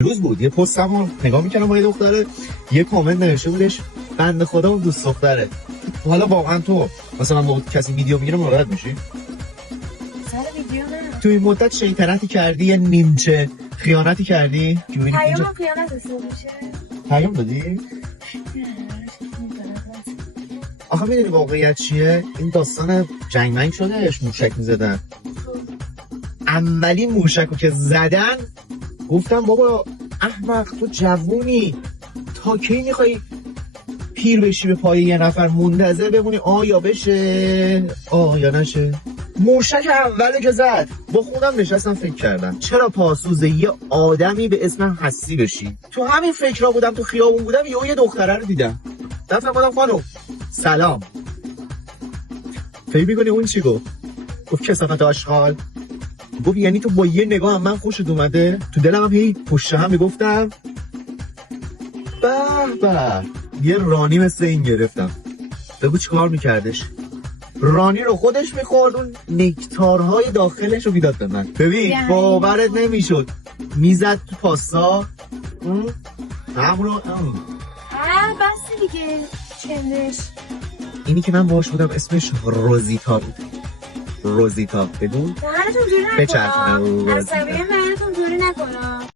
روز بود یه پستمو نگاه میکنم با یه دختره، یه کامنت نوشته بودش بنده خدا اون دوست دختره. حالا واقعا تو مثلا با کسی ویدیو میگیره ناراحت میشی؟ سر ویدیو نه. تو این مدت شیطنتی کردی یه نیمچه خیانتی کردی که ببینی پیام اینجا هم خیانت حساب میشه. پیام دادی؟ آخه میدونی واقعیت چیه؟ این داستان جنگ منگ شدهش، موشک میزدن. اولین موشک رو که زدن گفتم بابا احمق تو جوونی، تا کی میخوای پیر بشی به پای یه نفر منتظر بمونی آیا بشه آیا نشه؟ موشک اولی که زد با خودم نشستم فکر کردم چرا پاسوز یه آدمی به اسم هستی بشی. تو همین فکرها بودم، تو خیابون بودم، یه دختره رو دیدم، رفتم گفتم خانم سلام. فکر میکنی اون چی گفت؟ گفت کثافت آشغال. گفت یعنی تو با یه نگاه هم من خوشت اومده؟ تو دلم هم هی پشت هم میگفتم به به یه رانی مثل این گرفتم. بگو چی کار میکردش؟ رانی رو خودش میخورد، اون نکتارهای داخلش رو میداد به من. ببین باورت نمیشد میزد تو پاستا هم رو بس دیگه چندش. اینی که من باش بودم اسمش روزیتا بود. روزیتا بگو دهنتون جوری بچرخونه نکنم، روزیتا. عصبیه دهنتون جوری نکنم.